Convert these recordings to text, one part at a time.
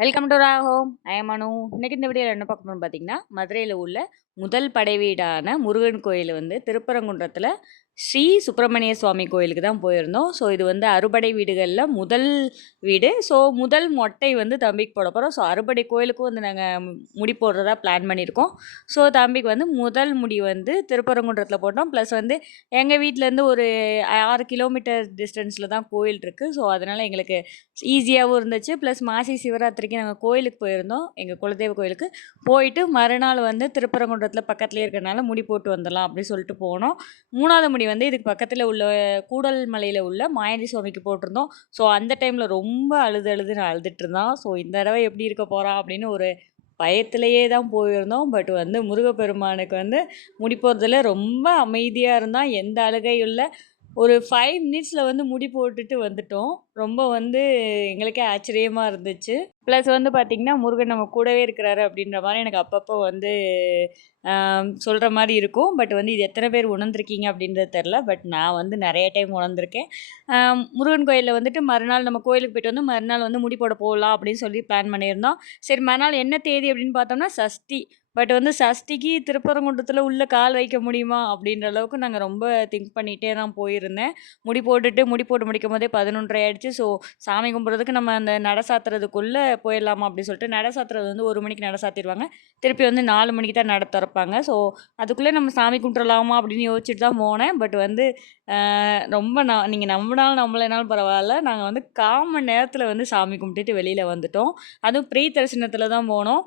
Welcome to home. I am Anu. இன்னைக்கு இந்த வீடியோவில் என்ன பார்க்க போறோம் பார்த்தீங்கன்னா, மதுரையில் உள்ள முதல் படை வீடான முருகன் கோயில் வந்து திருப்பரங்குன்றத்தில் ஸ்ரீ சுப்பிரமணிய சுவாமி கோயிலுக்கு தான் போயிருந்தோம். ஸோ இது வந்து அறுபடை வீடுகளில் முதல் வீடு. ஸோ முதல் மொட்டை வந்து தம்பிக்கு போட போகிறோம். ஸோ அறுபடை கோயிலுக்கும் வந்து நாங்கள் முடி போடுறதா பிளான் பண்ணியிருக்கோம். ஸோ தம்பிக்கு வந்து முதல் முடி வந்து திருப்பரங்குன்றத்தில் போட்டோம். ப்ளஸ் வந்து எங்கள் வீட்டிலேருந்து ஒரு 6 கிலோமீட்டர் டிஸ்டன்ஸில் தான் கோயில் இருக்குது. ஸோ அதனால் எங்களுக்கு ஈஸியாகவும் இருந்துச்சு. ப்ளஸ் மாசி சிவராத்திரிக்கு நாங்கள் கோயிலுக்கு போயிருந்தோம், எங்கள் குலதெய்வ கோயிலுக்கு. போயிட்டு மறுநாள் வந்து திருப்பரங்குன்றத்தில் பக்கத்துலேயே இருக்கிறனால முடி போட்டு வந்துடலாம் அப்படின்னு சொல்லிட்டு போனோம். 3வது முடி வந்து இதுக்கு பக்கத்தில் உள்ள கூடல் மலையில் உள்ள மாயாண்டி சுவாமிக்கு போட்டிருந்தோம். ஸோ அந்த டைமில் ரொம்ப அழுதுன்னு அழுதுட்டு இருந்தான். ஸோ இந்த தடவை எப்படி இருக்க போகிறான் அப்படின்னு ஒரு பயத்திலேயே தான் போயிருந்தோம். பட் வந்து முருகப்பெருமானுக்கு வந்து முடி போகிறதுல ரொம்ப அமைதியாக இருந்தான். எந்த அழுகையும் இல்லை. ஒரு 5 மினிட்ஸில் வந்து முடி போட்டுட்டு வந்துட்டோம். ரொம்ப வந்து எங்களுக்கே ஆச்சரியமாக இருந்துச்சு. ப்ளஸ் வந்து பார்த்திங்கன்னா, முருகன் நம்ம கூடவே இருக்கிறாரு அப்படின்ற மாதிரி எனக்கு அப்பப்போ வந்து சொல்கிற மாதிரி இருக்கும். பட் வந்து இது எத்தனை பேர் உணர்ந்திருக்கீங்க அப்படின்றது தெரில. பட் நான் வந்து நிறைய டைம் உணர்ந்திருக்கேன். முருகன் கோயிலில் வந்துட்டு மறுநாள் நம்ம கோயிலுக்கு போய்ட்டு வந்து மறுநாள் வந்து முடி போட போகலாம் அப்படின்னு சொல்லி பிளான் பண்ணியிருந்தோம். சரி, மறுநாள் என்ன தேதி அப்படின்னு பார்த்தோம்னா சஷ்டி. பட் வந்து சஷ்டிக்கு திருப்பரங்குன்றத்தில் உள்ளே கால் வைக்க முடியுமா அப்படின்ற அளவுக்கு நாங்கள் ரொம்ப திங்க் பண்ணிகிட்டே தான் போயிருந்தேன். முடி போட்டு முடிக்கும் போதே 11:30 ஆயிடுச்சு. ஸோ சாமி கும்பிட்றதுக்கு நம்ம அந்த நட சாத்துறதுக்குள்ளே போயிடலாமா அப்படின்னு சொல்லிட்டு, நட சாத்துறது வந்து 1 மணிக்கு நட சாத்திடுவாங்க. திருப்பி வந்து 4 மணிக்கு தான் நட திறப்பாங்க. ஸோ அதுக்குள்ளே நம்ம சாமி கும்பிட்றலாமா அப்படின்னு யோசிச்சுட்டு தான் போனேன். பட் வந்து ரொம்ப நீங்கள் நம்பினாலும் நம்பலைனாலும் பரவாயில்ல, நாங்கள் வந்து 1/4 மணி நேரத்தில் வந்து சாமி கும்பிட்டுட்டு வெளியில் வந்துட்டோம். அதுவும் ப்ரீ தரிசனத்தில் தான் போனோம்.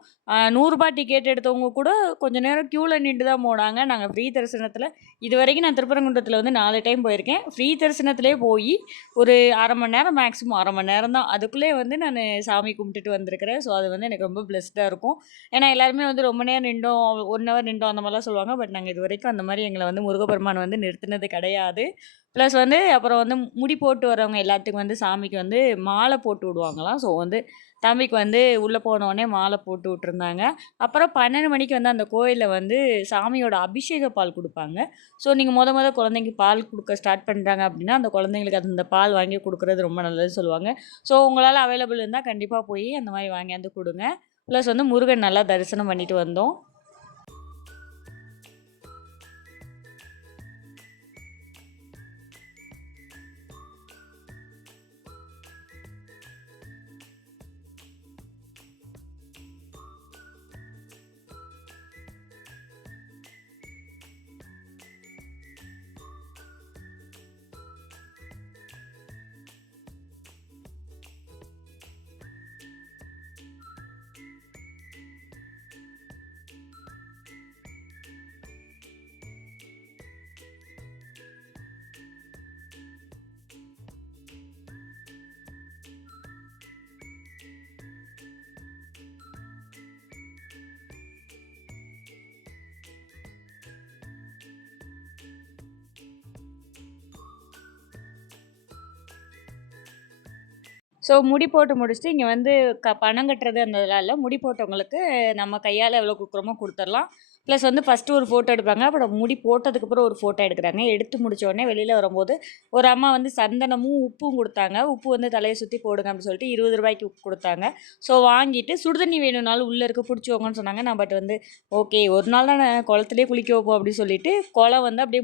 ₹100 டிக்கெட் எடுத்தவங்க கூட கொஞ்சம் நேரம் க்யூவில் நின்று தான் போனாங்க. நாங்கள் ஃப்ரீ தரிசனத்தில் இதுவரைக்கும் நான் திருப்பரங்குன்றத்தில் வந்து 4 டைம் போயிருக்கேன். ஃப்ரீ தரிசனத்திலே போய் ஒரு 1/2 மணி நேரம், மேக்ஸிமம் 1/2 மணி நேரம் தான். அதுக்குள்ளே வந்து நான் சாமி கும்பிட்டுட்டு வந்திருக்கிறேன். ஸோ அது வந்து எனக்கு ரொம்ப பிளெஸ்டாக இருக்கும். ஏன்னா எல்லாருமே வந்து ரொம்ப நேரம் நின்றோம், 1 ஹவர் நின்றோம் அந்த மாதிரிலாம் சொல்லுவாங்க. பட் நாங்கள் இது வரைக்கும் அந்த மாதிரி எங்களை வந்து முருகப்பெருமான் வந்து நிறுத்தினது கிடையாது. ப்ளஸ் வந்து அப்புறம் வந்து முடி போட்டு வரவங்க எல்லாத்துக்கும் வந்து சாமிக்கு வந்து மாலை போட்டு விடுவாங்களாம். ஸோ வந்து தம்பிக்கு வந்து உள்ளே போனோடனே மாலை போட்டு விட்ருந்தாங்க. அப்புறம் 12 மணிக்கு வந்து அந்த கோயிலில் வந்து சாமியோட அபிஷேக பால் கொடுப்பாங்க. ஸோ நீங்கள் மொத குழந்தைக்கு பால் கொடுக்க ஸ்டார்ட் பண்ணுறாங்க அப்படின்னா, அந்த குழந்தைங்களுக்கு அந்த பால் வாங்கி கொடுக்குறது ரொம்ப நல்லதுன்னு சொல்லுவாங்க. ஸோ உங்களால் அவைலபிள் இருந்தால் கண்டிப்பாக போய் அந்த மாதிரி வாங்கியாந்து கொடுங்க. ப்ளஸ் வந்து முருகன் நல்லா தரிசனம் பண்ணிட்டு வந்தோம். ஸோ முடி போட்டு முடிச்சுட்டு இங்கே வந்து பணம் கட்டுறது அந்த இதெல்லாம் இல்லை. முடி போட்டவங்களுக்கு நம்ம கையால் எவ்வளோ கொடுக்குறோமோ கொடுத்துர்லாம். ப்ளஸ் வந்து ஃபஸ்ட்டு ஒரு ஃபோட்டோ எடுப்பாங்க. அப்புறம் முடி போட்டதுக்கப்புறம் ஒரு ஃபோட்டோ எடுக்கிறாங்க. எடுத்து முடிச்ச உடனே வெளியில் வரும்போது ஒரு அம்மா வந்து சந்தனமும் உப்பும் கொடுத்தாங்க. உப்பு வந்து தலையை சுற்றி போடுங்க அப்படின்னு சொல்லிட்டு ₹20 உப்பு கொடுத்தாங்க. ஸோ வாங்கிட்டு சுடுதண்ணி வேணும்னாலும் உள்ளே இருக்க பிடிச்சிவோங்கன்னு சொன்னாங்க. நான் பட் வந்து ஓகே, ஒரு நாள் தான் குளத்துலேயே குளிக்க வைப்போம் அப்படின்னு சொல்லிட்டு குளம் வந்து அப்படியே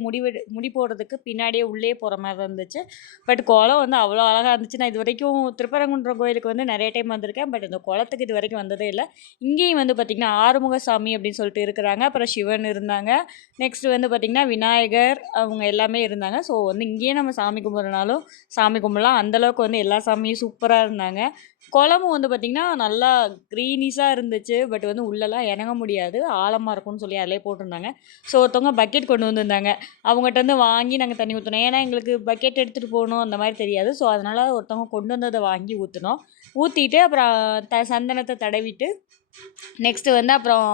முடி போடுறதுக்கு பின்னாடியே உள்ளே போகிற மாதிரி இருந்துச்சு. பட் குளம் வந்து அவ்வளோ அழகாக இருந்துச்சு. நான் இது வரைக்கும் திருப்பரங்குன்றம் கோயிலுக்கு வந்து நிறைய டைம் வந்திருக்கேன். பட் இந்த குளத்துக்கு இது வரைக்கும் வந்ததே இல்லை. இங்கேயும் வந்து பார்த்திங்கன்னா ஆறுமுக சாமி அப்படின்னு சொல்லிட்டு இருக்கிறாங்க. அப்புறம் சிவன் இருந்தாங்க. நெக்ஸ்ட் வந்து பார்த்திங்கன்னா விநாயகர் அவங்க எல்லாமே இருந்தாங்க. ஸோ வந்து இங்கேயே நம்ம சாமி கும்பிட்றனாலும் சாமி கும்பிடலாம். அந்தளவுக்கு வந்து எல்லா சாமியும் சூப்பராக இருந்தாங்க. குளமும் வந்து பார்த்திங்கன்னா நல்லா க்ரீனிஷாக இருந்துச்சு. பட் வந்து உள்ளெல்லாம் இறங்க முடியாது, ஆழமாக இருக்கும்னு சொல்லி அதிலே போட்டிருந்தாங்க. ஸோ ஒருத்தவங்க பக்கெட் கொண்டு வந்திருந்தாங்க. அவங்ககிட்ட வந்து வாங்கி நாங்கள் தண்ணி ஊற்றினோம். ஏன்னா எங்களுக்கு பக்கெட் எடுத்துகிட்டு போகணும் அந்த மாதிரி தெரியாது. ஸோ அதனால் ஒருத்தவங்க கொண்டு வந்ததை வாங்கி ஊற்றினோம். ஊற்றிட்டு அப்புறம் சந்தனத்தை தடவிட்டு நெக்ஸ்ட்டு வந்து அப்புறம்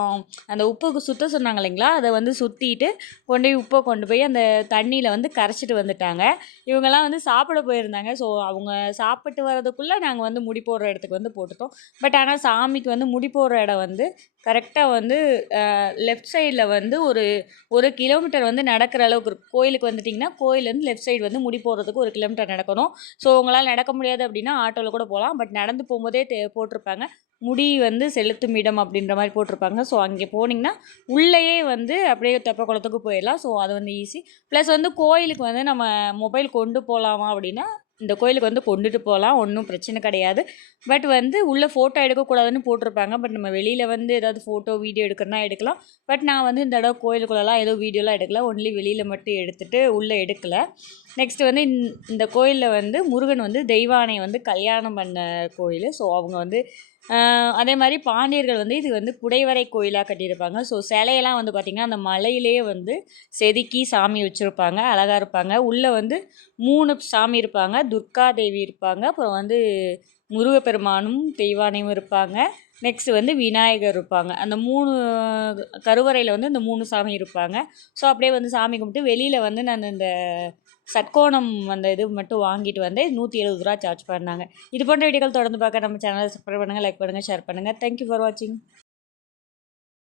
அந்த உப்புக்கு சுற்ற சொன்னாங்க இல்லைங்களா, அதை வந்து சுற்றிட்டு கொண்டு போய் அந்த தண்ணியில் வந்து கரைச்சிட்டு வந்துட்டாங்க. இவங்கெல்லாம் வந்து சாப்பிட போயிருந்தாங்க. ஸோ அவங்க சாப்பிட்டு வர்றதுக்குள்ளே நாங்கள் வந்து முடி போடுற இடத்துக்கு வந்து போட்டுட்டோம். பட் ஆனால் சாமிக்கு வந்து முடி போடுற இடம் வந்து கரெக்டாக வந்து லெஃப்ட் சைடில் வந்து ஒரு 1 கிலோமீட்டர் வந்து நடக்கிற அளவுக்கு இருக்கும். கோயிலுக்கு வந்துட்டிங்கன்னா கோயிலேருந்து லெஃப்ட் சைடு வந்து முடி போடுறதுக்கு 1 கிலோமீட்டர் நடக்கணும். ஸோ உங்களால் நடக்க முடியாது அப்படின்னா ஆட்டோவில் கூட போகலாம். பட் நடந்து போகும்போதே போட்டிருப்பாங்க. முடி வந்து செலுத்தும் இடம் அப்படின்ற மாதிரி போட்டிருப்பாங்க. ஸோ அங்கே போனீங்கன்னா உள்ளேயே வந்து அப்படியே தெப்பக்குளத்துக்கு போயிடலாம். ஸோ அது வந்து ஈஸி. ப்ளஸ் வந்து கோயிலுக்கு வந்து நம்ம மொபைல் கொண்டு போகலாமா அப்படின்னா இந்த கோயிலுக்கு வந்து கொண்டுட்டு போகலாம், ஒன்றும் பிரச்சனை கிடையாது. பட் வந்து உள்ளே ஃபோட்டோ எடுக்கக்கூடாதுன்னு போட்டிருப்பாங்க. பட் நம்ம வெளியில் வந்து ஏதாவது ஃபோட்டோ வீடியோ எடுக்கிறனா எடுக்கலாம். பட் நான் வந்து இந்த தடவை கோயிலுக்குள்ளெல்லாம் ஏதோ வீடியோலாம் எடுக்கல, ஒன்லி வெளியில் மட்டும் எடுத்துகிட்டு உள்ளே எடுக்கலை. நெக்ஸ்ட் வந்து இந்த கோயிலில் வந்து முருகன் வந்து தெய்வானையை வந்து கல்யாணம் பண்ண கோயில். ஸோ அவங்க வந்து அதே மாதிரி பாண்டியர்கள் வந்து இது வந்து குடைவரை கோயிலாக கட்டியிருப்பாங்க. ஸோ சிலையெல்லாம் வந்து பார்த்திங்கன்னா அந்த மலையிலேயே வந்து செதுக்கி சாமி வச்சுருப்பாங்க, அழகாக இருப்பாங்க. உள்ளே வந்து 3 சாமி இருப்பாங்க, துர்கா தேவி இருப்பாங்க, அப்புறம் வந்து முருகப்பெருமானும் தெய்வானையும் இருப்பாங்க, நெக்ஸ்ட் வந்து விநாயகர் இருப்பாங்க. அந்த 3 கருவறையில் வந்து இந்த 3 சாமி இருப்பாங்க. ஸோ அப்படியே வந்து சாமி கும்பிட்டு வெளியில் வந்து நான் இந்த சட்கோணம் அந்த இது மட்டும் வாங்கிட்டு வந்து 170 ரூபா சார்ஜ் பண்ணாங்க. இது போன்ற வீடியோக்கள் தொடர்ந்து பார்க்க நம்ம சேனலை சப்ஸ்கிரைப் பண்ணுங்கள், லைக் பண்ணுங்கள், ஷேர் பண்ணுங்கள். தேங்க்யூ ஃபார் வாட்சிங்.